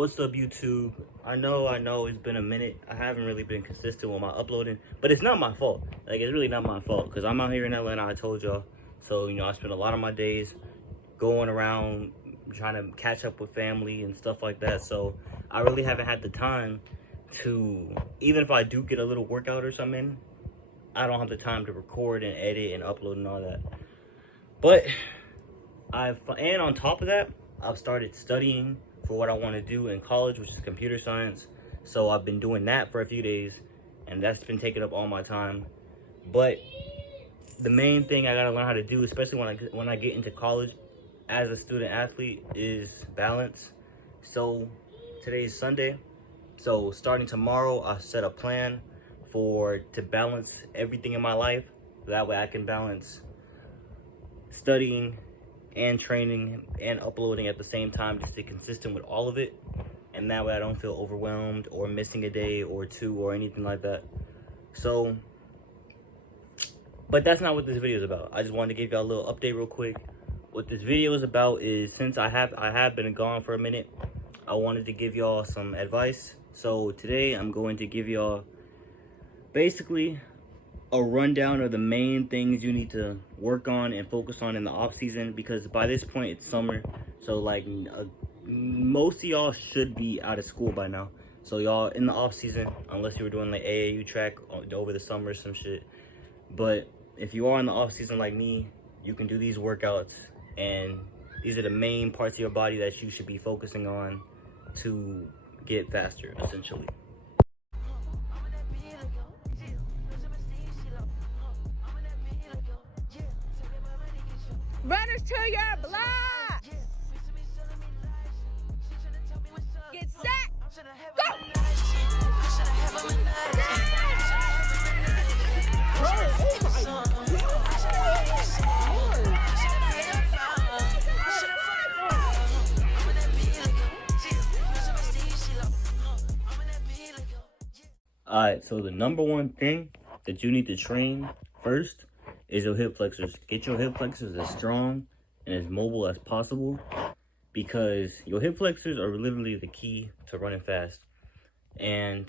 What's up, YouTube? I know it's been a minute. I haven't really been consistent with my uploading, but it's not my fault. Like, it's really not my fault because I'm out here in Atlanta, I told y'all. So, I spend a lot of my days going around trying to catch up with family and stuff like that. So, I really haven't had the time to, even if I do get a little workout or something, I don't have the time to record and edit and upload and all that. But and on top of that, I've started studying for what I want to do in college, which is computer science. So I've been doing that for a few days, and that's been taking up all my time. But the main thing I gotta learn how to do, especially when I get into college as a student athlete, is balance. So today's Sunday, so starting tomorrow, I set a plan to balance everything in my life. That way I can balance studying and training and uploading at the same time to stay consistent with all of it, and that way I don't feel overwhelmed or missing a day or two or anything like that. So, but that's not what this video is about. I just wanted to give y'all a little update real quick. What this video is about is, since I have been gone for a minute, I wanted to give y'all some advice. So today I'm going to give y'all basically a rundown of the main things you need to work on and focus on in the off season, because by this point it's summer. So like most of y'all should be out of school by now. So y'all in the off season, unless you were doing like AAU track over the summer or some shit. But if you are in the off season like me, you can do these workouts, and these are the main parts of your body that you should be focusing on to get faster, essentially. Runners to your block. Get set. Go. Alright, so the number one thing that you need to train first is your hip flexors. Get your hip flexors as strong and as mobile as possible, because your hip flexors are literally the key to running fast. And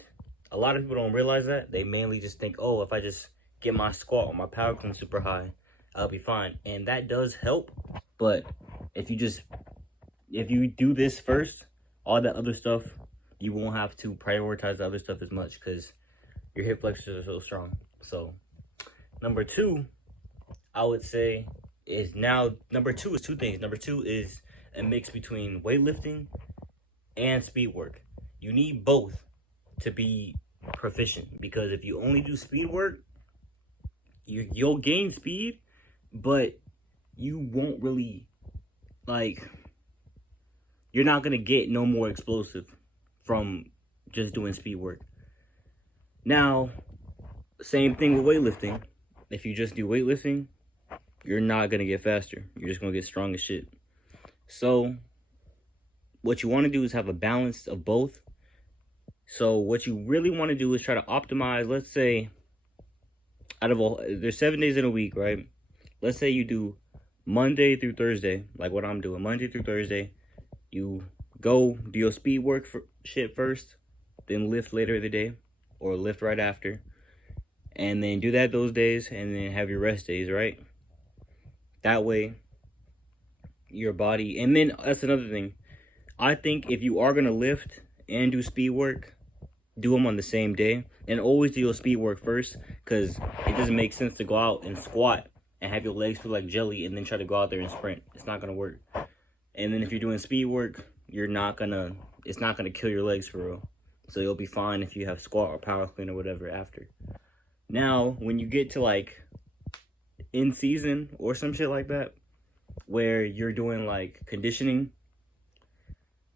a lot of people don't realize that. They mainly just think, oh, if I just get my squat or my power clean super high, I'll be fine. And that does help, but if you do this first, all that other stuff, you won't have to prioritize the other stuff as much because your hip flexors are so strong. So number two, I would say, number two is two things. Number two is a mix between weightlifting and speed work. You need both to be proficient, because if you only do speed work, you'll gain speed, but you won't really, you're not gonna get no more explosive from just doing speed work. Now, same thing with weightlifting. If you just do weightlifting, you're not gonna get faster. You're just gonna get strong as shit. So what you want to do is have a balance of both. So what you really want to do is try to optimize. Let's say there's 7 days in a week, right? Let's say you do Monday through Thursday, like what I'm doing, Monday through Thursday. You go do your speed work shit first, then lift later in the day, or lift right after, and then do that those days, and then have your rest days, right? That way your body, and then that's another thing. I think if you are gonna lift and do speed work, do them on the same day, and always do your speed work first, because it doesn't make sense to go out and squat and have your legs feel like jelly and then try to go out there and sprint. It's not gonna work. And then if you're doing speed work, it's not gonna kill your legs for real. So you'll be fine if you have squat or power clean or whatever after. Now, when you get to like in season or some shit like that, where you're doing like conditioning,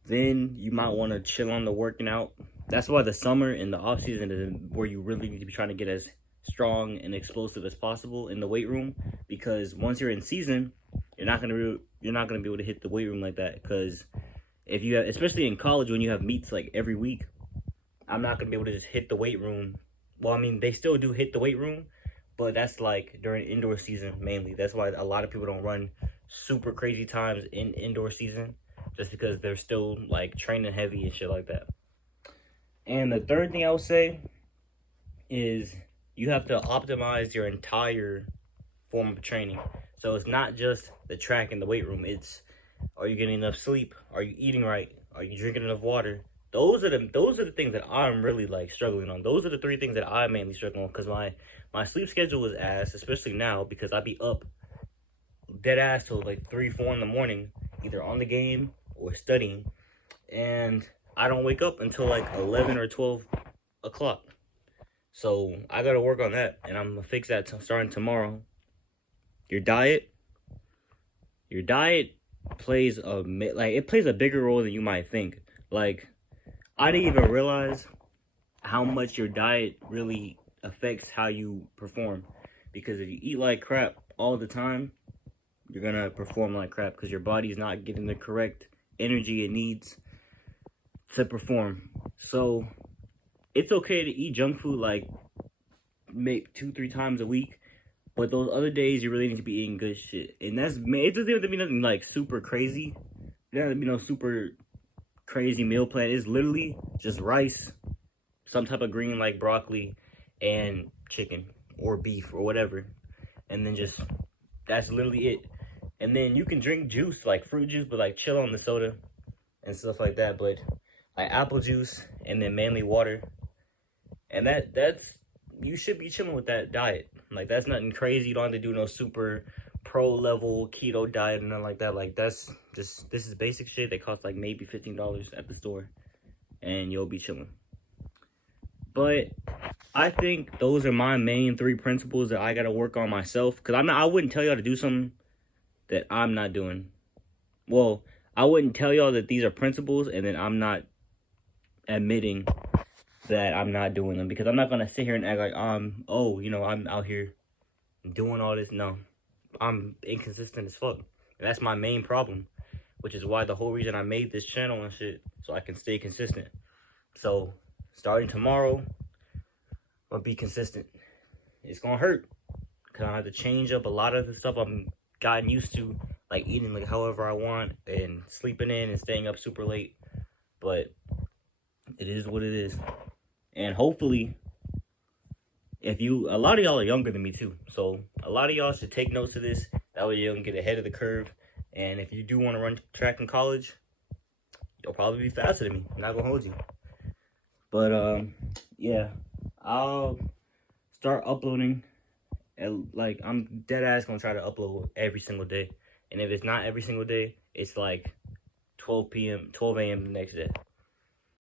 then you might want to chill on the working out. That's why the summer and the off season is where you really need to be trying to get as strong and explosive as possible in the weight room, because once you're in season, you're not gonna be able to hit the weight room like that. Because if you have, especially in college when you have meets like every week, I'm not gonna be able to just hit the weight room. Well, I mean, they still do hit the weight room, but that's like during indoor season mainly. That's why a lot of people don't run super crazy times in indoor season, just because they're still like training heavy and shit like that. And the third thing I would say is you have to optimize your entire form of training. So it's not just the track and the weight room. It's, are you getting enough sleep? Are you eating right? Are you drinking enough water? Those are the things that I'm really like struggling on. Those are the three things that I mainly struggle on, because my sleep schedule is ass, especially now because I be up dead ass till like 3-4 in the morning, either on the game or studying, and I don't wake up until like 11 or 12 o'clock. So I gotta work on that, and I'm gonna fix that starting tomorrow. Your diet plays a bigger role than you might think. Like, I didn't even realize how much your diet really affects how you perform. Because if you eat like crap all the time, you're gonna perform like crap because your body's not getting the correct energy it needs to perform. So it's okay to eat junk food like maybe 2-3 times a week, but those other days you really need to be eating good shit. And it doesn't have to be nothing like super crazy. There doesn't have to be no super crazy meal plan. It's literally just rice, some type of green like broccoli, and chicken or beef or whatever, and then just that's literally it. And then you can drink juice like fruit juice, but like chill on the soda and stuff like that. But like apple juice and then mainly water, and that's you should be chilling with that diet. Like, that's nothing crazy. You don't have to do no super pro level keto diet and nothing like that. Like, that's just, this is basic shit that costs like maybe $15 at the store, and you'll be chilling. But I think those are my main 3 principles that I gotta work on myself, because I wouldn't tell y'all to do something that I'm not doing. Well, I wouldn't tell y'all that these are principles and then I'm not admitting that I'm not doing them, because I'm not gonna sit here and act like I'm out here doing all this. No, I'm inconsistent as fuck. And that's my main problem, which is why the whole reason I made this channel and shit, so I can stay consistent. So starting tomorrow, I'll be consistent. It's gonna hurt, because I have to change up a lot of the stuff I'm gotten used to, like eating like however I want and sleeping in and staying up super late. But it is what it is. And hopefully, a lot of y'all are younger than me too, so a lot of y'all should take notes of this. That way you can get ahead of the curve. And if you do want to run track in college, you'll probably be faster than me. I'm not gonna hold you. But yeah, I'll start uploading. And like, I'm dead ass gonna try to upload every single day. And if it's not every single day, it's like 12 a.m. the next day.